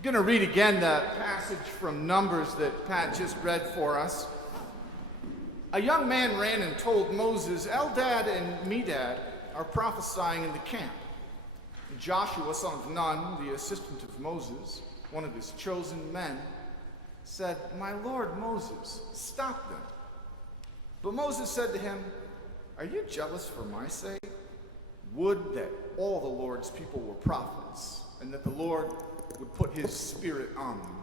I'm going to read again the passage from Numbers that Pat just read for us. A young man ran and told Moses, Eldad and Medad are prophesying in the camp. And Joshua, son of Nun, the assistant of Moses, one of his chosen men, said, My lord Moses, stop them. But Moses said to him, Are you jealous for my sake? Would that all the Lord's people were prophets, and that the Lord would put his spirit on them.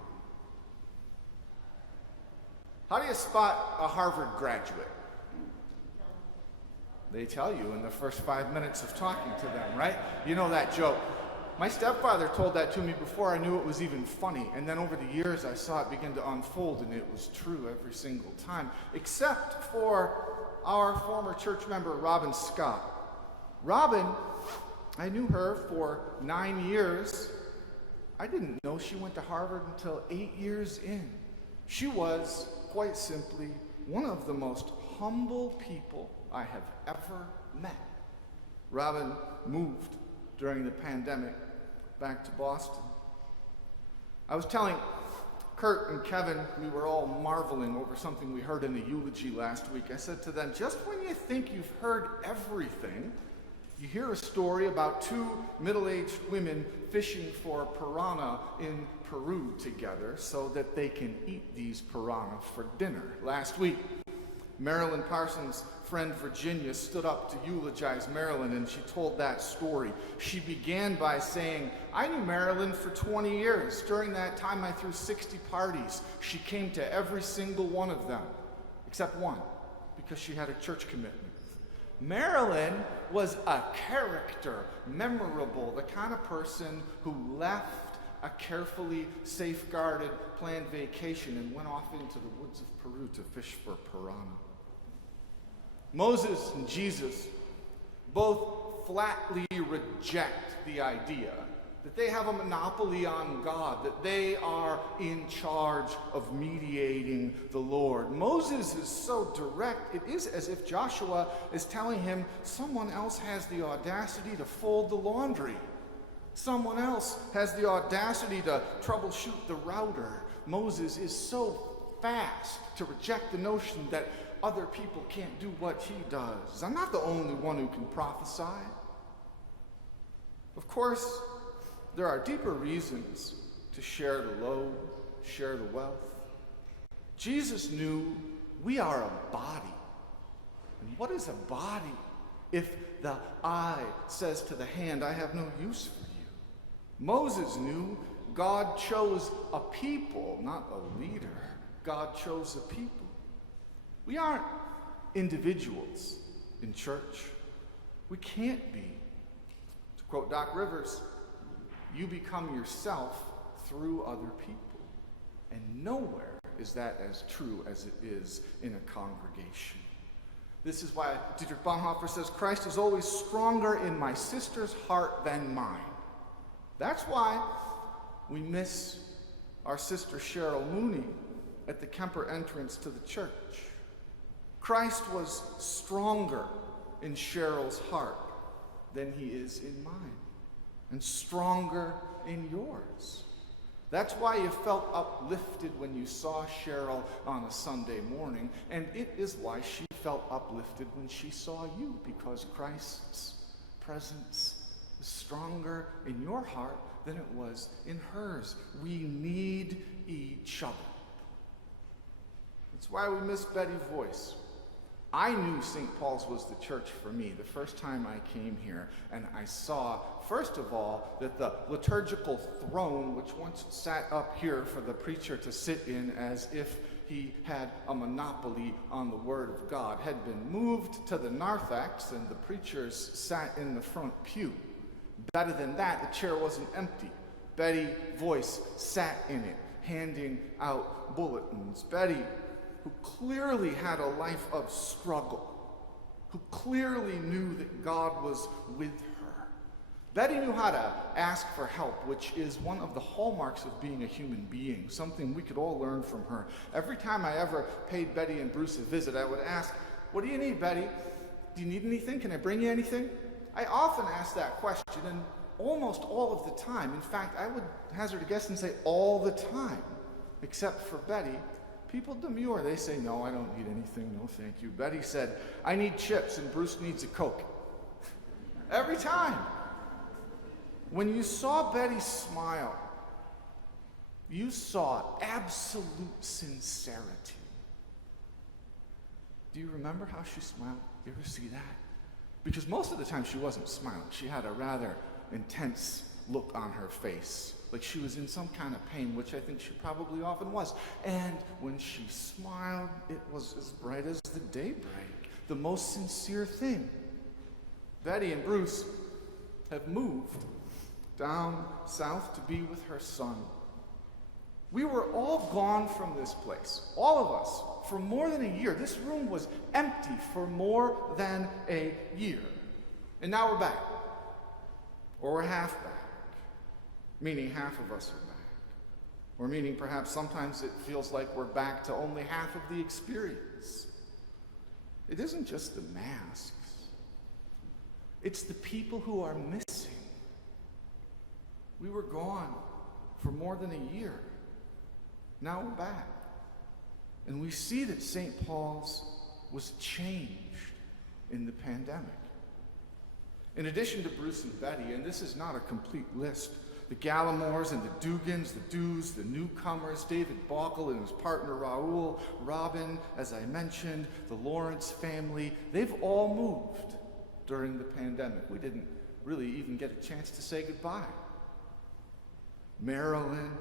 How do you spot a Harvard graduate? They tell you in the first 5 minutes of talking to them, right? You know that joke. My stepfather told that to me before I knew it was even funny, and then over the years I saw it begin to unfold, and it was true every single time, except for our former church member, Robin Scott. Robin, I knew her for 9 years. I didn't know she went to Harvard until 8 years in. She was, quite simply, one of the most humble people I have ever met. Robin moved during the pandemic back to Boston. I was telling Kurt and Kevin, we were all marveling over something we heard in the eulogy last week. I said to them, just when you think you've heard everything, you hear a story about two middle-aged women fishing for piranha in Peru together so that they can eat these piranha for dinner. Last week, Marilyn Parsons' friend Virginia stood up to eulogize Marilyn, and she told that story. She began by saying, I knew Marilyn for 20 years. During that time, I threw 60 parties. She came to every single one of them, except one, because she had a church commitment. Marilyn was a character, memorable, the kind of person who left a carefully safeguarded, planned vacation and went off into the woods of Peru to fish for piranha. Moses and Jesus both flatly reject the idea that they have a monopoly on God, that they are in charge of mediating the Lord. Moses is so direct, it is as if Joshua is telling him someone else has the audacity to fold the laundry. Someone else has the audacity to troubleshoot the router. Moses is so fast to reject the notion that other people can't do what he does. I'm not the only one who can prophesy. Of course, there are deeper reasons to share the load, share the wealth. Jesus knew we are a body. And what is a body if the eye says to the hand, I have no use for you? Moses knew God chose a people, not a leader. God chose a people. We aren't individuals in church. We can't be. To quote Doc Rivers, you become yourself through other people. And nowhere is that as true as it is in a congregation. This is why Dietrich Bonhoeffer says, Christ is always stronger in my sister's heart than mine. That's why we miss our sister Cheryl Mooney at the Kemper entrance to the church. Christ was stronger in Cheryl's heart than he is in mine, and stronger in yours. That's why you felt uplifted when you saw Cheryl on a Sunday morning, and it is why she felt uplifted when she saw you, because Christ's presence is stronger in your heart than it was in hers. We need each other. That's why we miss Betty's voice. I knew St. Paul's was the church for me the first time I came here, and I saw, first of all, that the liturgical throne, which once sat up here for the preacher to sit in as if he had a monopoly on the Word of God, had been moved to the narthex, and the preachers sat in the front pew. Better than that, the chair wasn't empty. Betty Voice sat in it, handing out bulletins. Betty, who clearly had a life of struggle, who clearly knew that God was with her. Betty knew how to ask for help, which is one of the hallmarks of being a human being, something we could all learn from her. Every time I ever paid Betty and Bruce a visit, I would ask, what do you need, Betty? Do you need anything? Can I bring you anything? I often ask that question, and almost all of the time, in fact, I would hazard a guess and say all the time, except for Betty, people demur. They say, no, I don't need anything, no thank you. Betty said, I need chips and Bruce needs a Coke. Every time. When you saw Betty smile, you saw absolute sincerity. Do you remember how she smiled? You ever see that? Because most of the time she wasn't smiling. She had a rather intense look on her face, like she was in some kind of pain, which I think she probably often was. And when she smiled, it was as bright as the daybreak, the most sincere thing. Betty and Bruce have moved down south to be with her son. We were all gone from this place, all of us, for more than a year. This room was empty for more than a year. And now we're back. Or we're half back, meaning half of us are back. Or meaning perhaps sometimes it feels like we're back to only half of the experience. It isn't just the masks. It's the people who are missing. We were gone for more than a year. Now we're back. And we see that St. Paul's was changed in the pandemic. In addition to Bruce and Betty, and this is not a complete list, the Gallimores and the Dugans, the Dews, the newcomers, David Bockel and his partner Raoul, Robin, as I mentioned, the Lawrence family, they've all moved during the pandemic. We didn't really even get a chance to say goodbye. Marilyn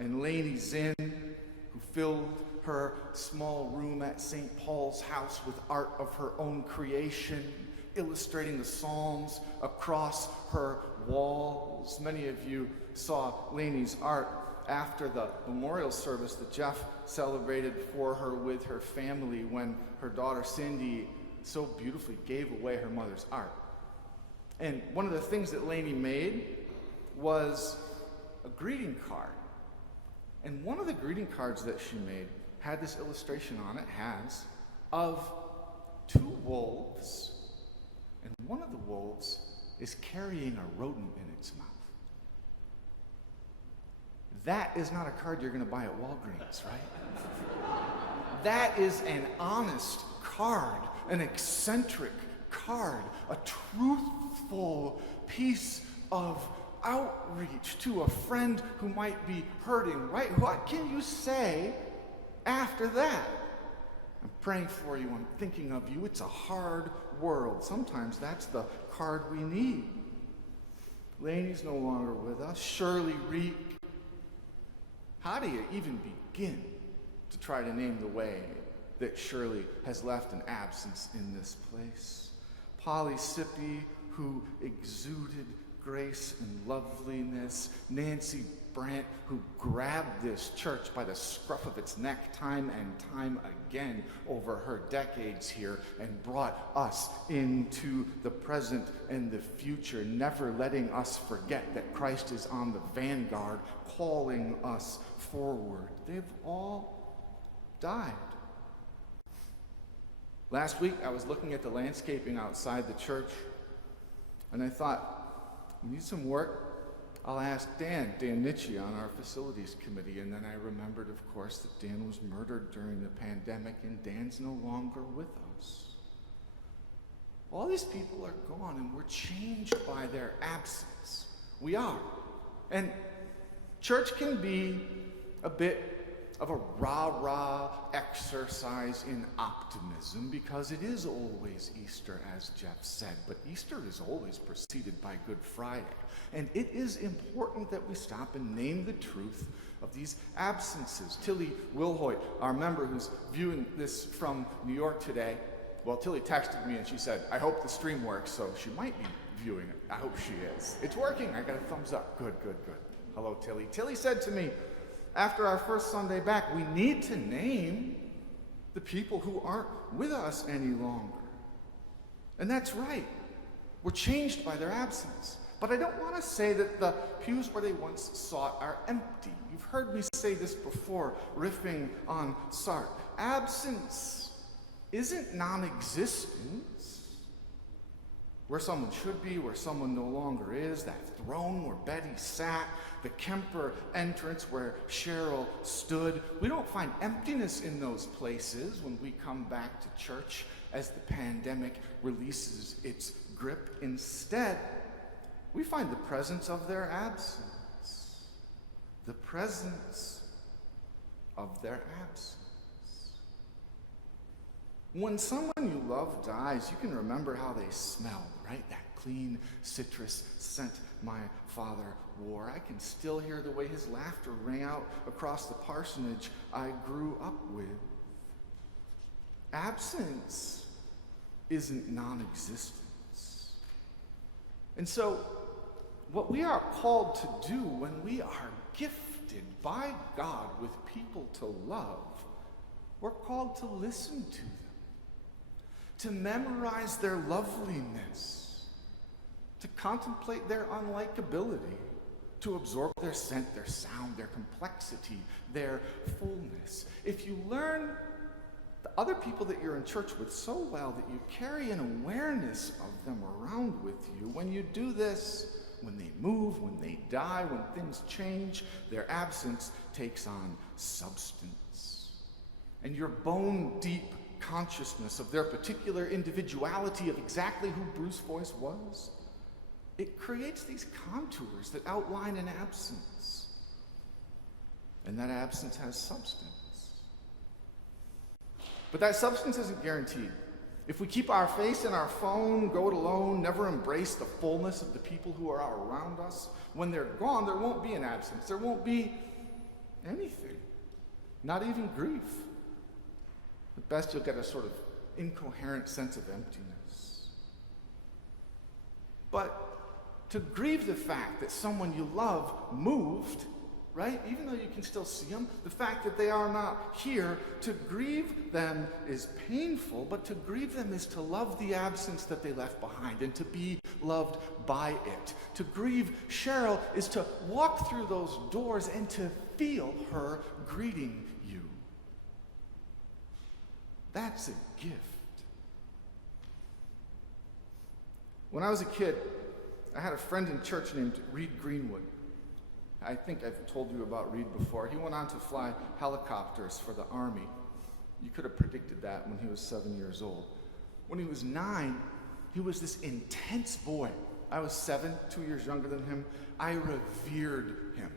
and Lainey Zinn, who filled her small room at St. Paul's house with art of her own creation, illustrating the Psalms across her walls. Many of you saw Lainey's art after the memorial service that Jeff celebrated for her with her family when her daughter Cindy so beautifully gave away her mother's art. And one of the things that Lainey made was a greeting card. And one of the greeting cards that she made had this illustration on it, of two wolves. And one of the wolves is carrying a rodent in its mouth. That is not a card you're going to buy at Walgreens, right? That is an honest card, an eccentric card, a truthful piece of outreach to a friend who might be hurting, right? What can you say after that? I'm praying for you, I'm thinking of you. It's a hard world. Sometimes that's the card we need. Lainey's no longer with us. Shirley Reek. How do you even begin to try to name the way that Shirley has left an absence in this place? Polly Sippy, who exuded grace and loveliness. Nancy Brandt, who grabbed this church by the scruff of its neck time and time again over her decades here and brought us into the present and the future, never letting us forget that Christ is on the vanguard, calling us forward. They've all died. Last week, I was looking at the landscaping outside the church, and I thought, we need some work. I'll ask Dan Nietzsche on our facilities committee. And then I remembered, of course, that Dan was murdered during the pandemic, and Dan's no longer with us. All these people are gone, and we're changed by their absence. We are. And church can be a bit of a rah-rah exercise in optimism, because it is always Easter, as Jeff said, but Easter is always preceded by Good Friday. And it is important that we stop and name the truth of these absences. Tilly Wilhoit, our member who's viewing this from New York today, well, Tilly texted me and she said, I hope the stream works, so she might be viewing it. I hope she is. It's working. I got a thumbs up. Good, good, good. Hello, Tilly. Tilly said to me, after our first Sunday back, we need to name the people who aren't with us any longer. And that's right. We're changed by their absence. But I don't want to say that the pews where they once sought are empty. You've heard me say this before, riffing on Sartre. Absence isn't non-existence. Where someone should be, where someone no longer is, that throne where Betty sat, the Kemper entrance where Cheryl stood. We don't find emptiness in those places when we come back to church as the pandemic releases its grip. Instead, we find the presence of their absence. The presence of their absence. When someone you love dies, you can remember how they smelled, right? That clean citrus scent my father wore. I can still hear the way his laughter rang out across the parsonage I grew up with. Absence isn't non-existence. And so, what we are called to do when we are gifted by God with people to love, we're called to listen to them, to memorize their loveliness, to contemplate their unlikability, to absorb their scent, their sound, their complexity, their fullness. If you learn the other people that you're in church with so well that you carry an awareness of them around with you, when you do this, when they move, when they die, when things change, their absence takes on substance. And your bone-deep consciousness of their particular individuality, of exactly who Bruce Voice was, it creates these contours that outline an absence. And that absence has substance. But that substance isn't guaranteed. If we keep our face in our phone, go it alone, never embrace the fullness of the people who are around us, when they're gone, there won't be an absence. There won't be anything, not even grief. At best, you'll get a sort of incoherent sense of emptiness. But to grieve the fact that someone you love moved, right? Even though you can still see them, the fact that they are not here, to grieve them is painful, but to grieve them is to love the absence that they left behind and to be loved by it. To grieve Cheryl is to walk through those doors and to feel her greeting you. That's a gift. When I was a kid, I had a friend in church named Reed Greenwood. I think I've told you about Reed before. He went on to fly helicopters for the Army. You could have predicted that when he was 7 years old. When he was 9, he was this intense boy. I was 7, 2 years younger than him. I revered him.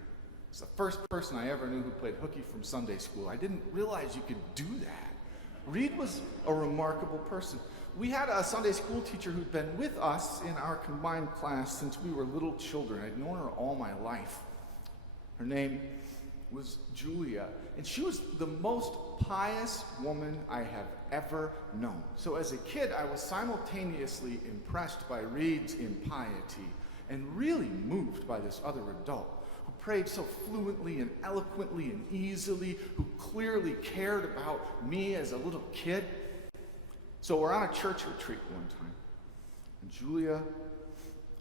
He's the first person I ever knew who played hooky from Sunday school. I didn't realize you could do that. Reed was a remarkable person. We had a Sunday school teacher who'd been with us in our combined class since we were little children. I'd known her all my life. Her name was Julia, and she was the most pious woman I have ever known. So as a kid, I was simultaneously impressed by Reed's impiety and really moved by this other adult who prayed so fluently and eloquently and easily, who clearly cared about me as a little kid. So we're on a church retreat one time, and Julia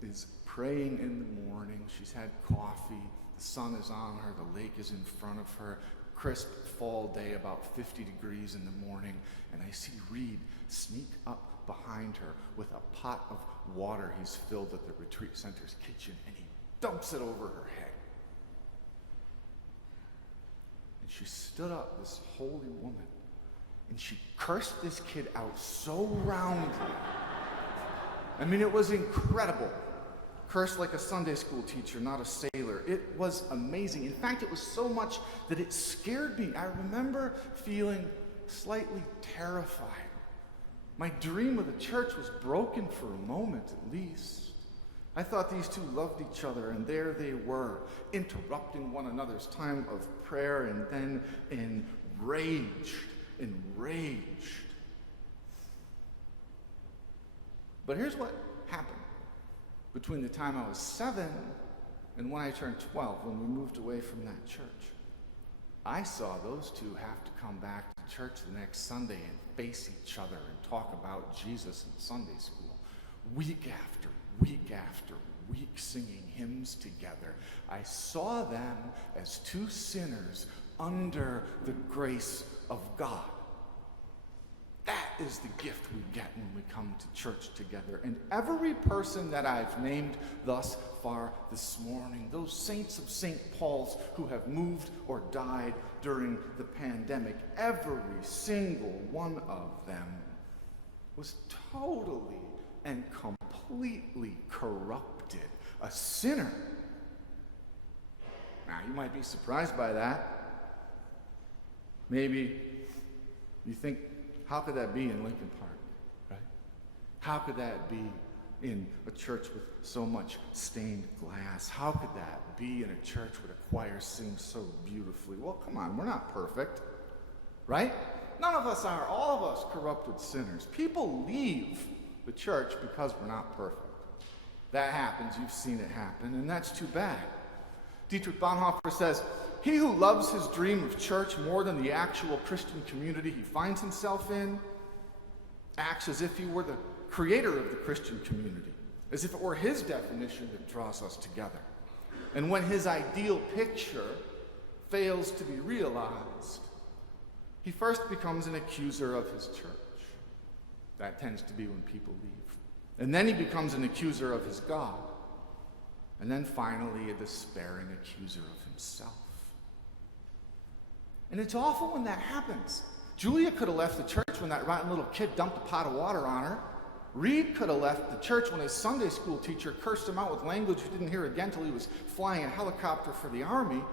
is praying in the morning. She's had coffee. The sun is on her, the lake is in front of her, crisp fall day, about 50 degrees in the morning, and I see Reed sneak up behind her with a pot of water he's filled at the retreat center's kitchen, and he dumps it over her head. And she stood up, this holy woman, and she cursed this kid out so roundly. I mean, it was incredible. Cursed like a Sunday school teacher, not a sailor. It was amazing. In fact, it was so much that it scared me. I remember feeling slightly terrified. My dream of the church was broken for a moment, at least. I thought these two loved each other, and there they were, interrupting one another's time of prayer, and then enraged. But here's what happened. Between the time I was 7 and when I turned 12, when we moved away from that church, I saw those two have to come back to church the next Sunday and face each other and talk about Jesus in Sunday school, week after week after week, singing hymns together. I saw them as two sinners under the grace of God. That is the gift we get when we come to church together. And every person that I've named thus far this morning, those saints of St. Paul's who have moved or died during the pandemic, every single one of them was totally and completely corrupted, a sinner. Now, you might be surprised by that. Maybe you think, how could that be in Lincoln Park, right? How could that be in a church with so much stained glass? How could that be in a church where the choir sings so beautifully? Well, come on, we're not perfect, right? None of us are. All of us corrupted sinners. People leave the church because we're not perfect. That happens. You've seen it happen, and that's too bad. Dietrich Bonhoeffer says, "He who loves his dream of church more than the actual Christian community he finds himself in acts as if he were the creator of the Christian community, as if it were his definition that draws us together. And when his ideal picture fails to be realized, he first becomes an accuser of his church." That tends to be when people leave. And then he becomes an accuser of his God. And then finally, a despairing accuser of himself. And it's awful when that happens. Julia could have left the church when that rotten little kid dumped a pot of water on her. Reed could have left the church when his Sunday school teacher cursed him out with language he didn't hear again till he was flying a helicopter for the army.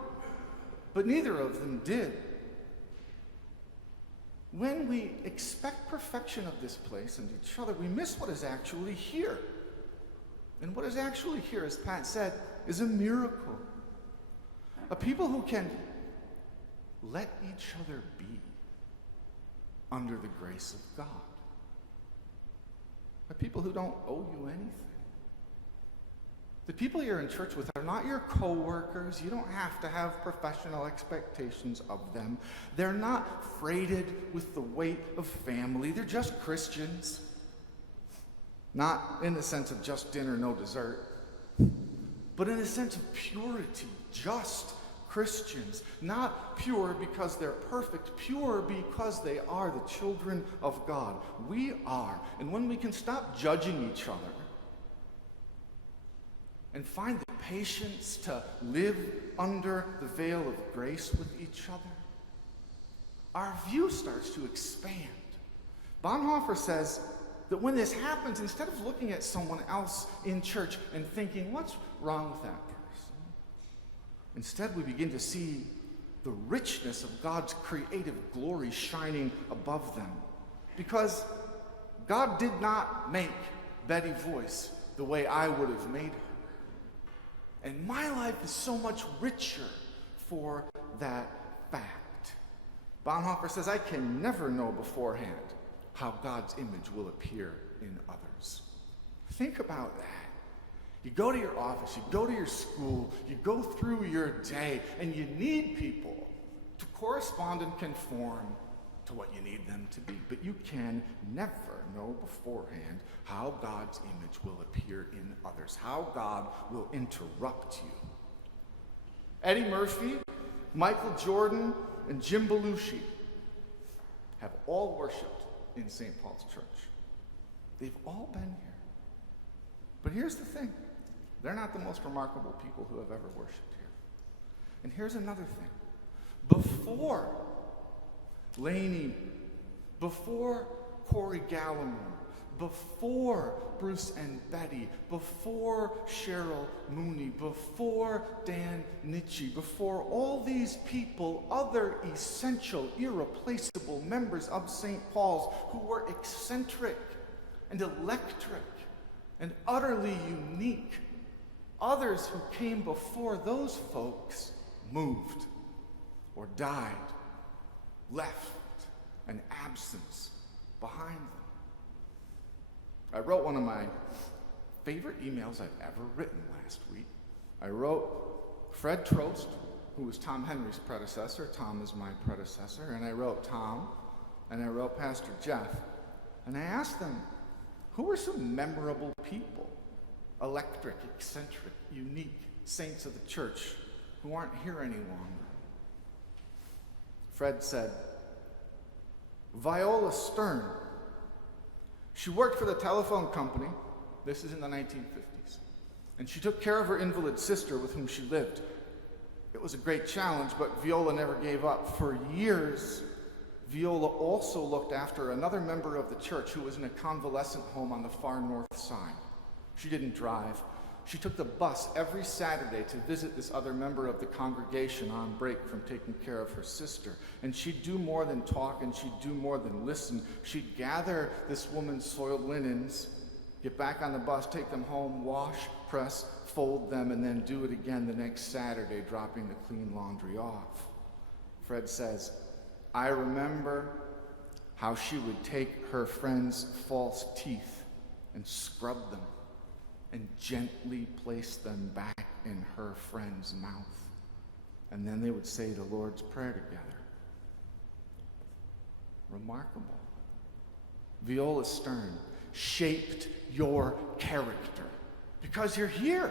But neither of them did. When we expect perfection of this place and each other, we miss what is actually here. And what is actually here, as Pat said, is a miracle. A people who can let each other be under the grace of God. A people who don't owe you anything. The people you're in church with are not your co-workers. You don't have to have professional expectations of them. They're not freighted with the weight of family. They're just Christians. Not in the sense of just dinner, no dessert, but in the sense of purity, just Christians. Not pure because they're perfect, pure because they are the children of God. We are. And when we can stop judging each other and find the patience to live under the veil of grace with each other, our view starts to expand. Bonhoeffer says that when this happens, instead of looking at someone else in church and thinking, what's wrong with that person? Instead, we begin to see the richness of God's creative glory shining above them. Because God did not make Betty Voice the way I would have made her. And my life is so much richer for that fact. Bonhoeffer says, I can never know beforehand how God's image will appear in others. Think about that. You go to your office, you go to your school, you go through your day, and you need people to correspond and conform to what you need them to be. But you can never know beforehand how God's image will appear in others, how God will interrupt you. Eddie Murphy, Michael Jordan, and Jim Belushi have all worshiped in St. Paul's Church. They've all been here. But here's the thing. They're not the most remarkable people who have ever worshiped here. And here's another thing. Before Laney, before Corey Gallimore, before Bruce and Betty, before Cheryl Mooney, before Dan Nietzsche, before all these people, other essential, irreplaceable members of St. Paul's who were eccentric and electric and utterly unique, others who came before those folks moved or died, left an absence behind them. I wrote one of my favorite emails I've ever written last week. I wrote Fred Trost, who was Tom Henry's predecessor. Tom is my predecessor. And I wrote Tom, and I wrote Pastor Jeff. And I asked them, who are some memorable people, electric, eccentric, unique saints of the church who aren't here any longer? Fred said, Viola Stern She worked for the telephone company. This is in the 1950s. And she took care of her invalid sister with whom she lived. It was a great challenge, but Viola never gave up. For years, Viola also looked after another member of the church who was in a convalescent home on the far north side. She didn't drive. She took the bus every Saturday to visit this other member of the congregation on break from taking care of her sister. And she'd do more than talk, and she'd do more than listen. She'd gather this woman's soiled linens, get back on the bus, take them home, wash, press, fold them, and then do it again the next Saturday, dropping the clean laundry off. Fred says, I remember how she would take her friend's false teeth and scrub them and gently place them back in her friend's mouth. And then they would say the Lord's Prayer together. Remarkable. Viola Stern shaped your character because you're here.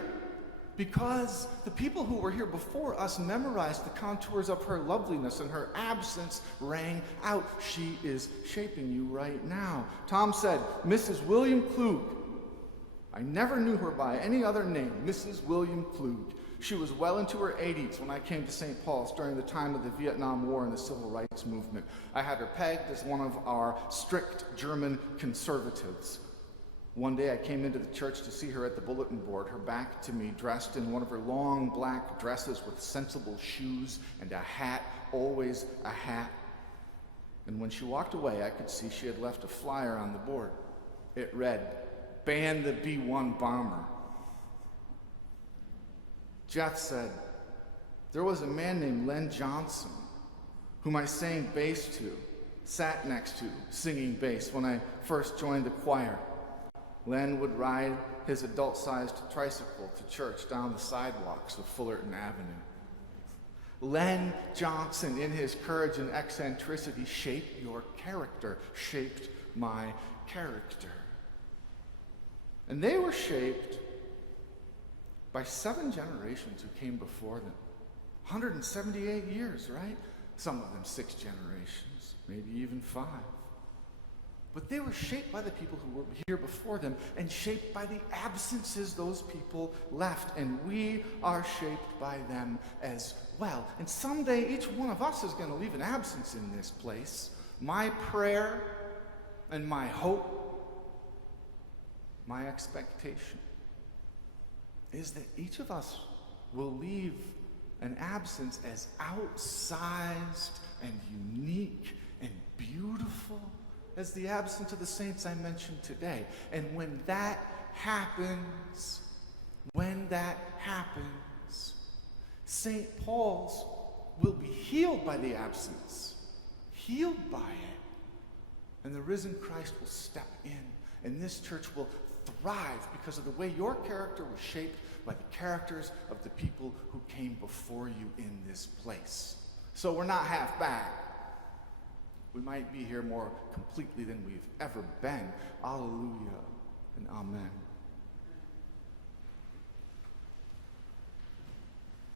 Because the people who were here before us memorized the contours of her loveliness, and her absence rang out. She is shaping you right now. Tom said, Mrs. William Klug. I never knew her by any other name, Mrs. William Klug. She was well into her 80s when I came to St. Paul's during the time of the Vietnam War and the Civil Rights Movement. I had her pegged as one of our strict German conservatives. One day I came into the church to see her at the bulletin board, her back to me, dressed in one of her long black dresses with sensible shoes and a hat, always a hat. And when she walked away, I could see she had left a flyer on the board. It read, "Ban the B-1 bomber." Jeff said, there was a man named Len Johnson whom I sang bass to, sat next to, singing bass when I first joined the choir. Len would ride his adult-sized tricycle to church down the sidewalks of Fullerton Avenue. Len Johnson, in his courage and eccentricity, shaped your character, shaped my character. And they were shaped by 7 generations who came before them. 178 years, right? Some of them 6 generations, maybe even 5. But they were shaped by the people who were here before them and shaped by the absences those people left. And we are shaped by them as well. And someday each one of us is going to leave an absence in this place. My prayer and my hope, my expectation, is that each of us will leave an absence as outsized and unique and beautiful as the absence of the saints I mentioned today. And when that happens, St. Paul's will be healed by the absence, healed by it. And the risen Christ will step in, and this church will thrive because of the way your character was shaped by the characters of the people who came before you in this place. So we're not half back. We might be here more completely than we've ever been. Alleluia and amen.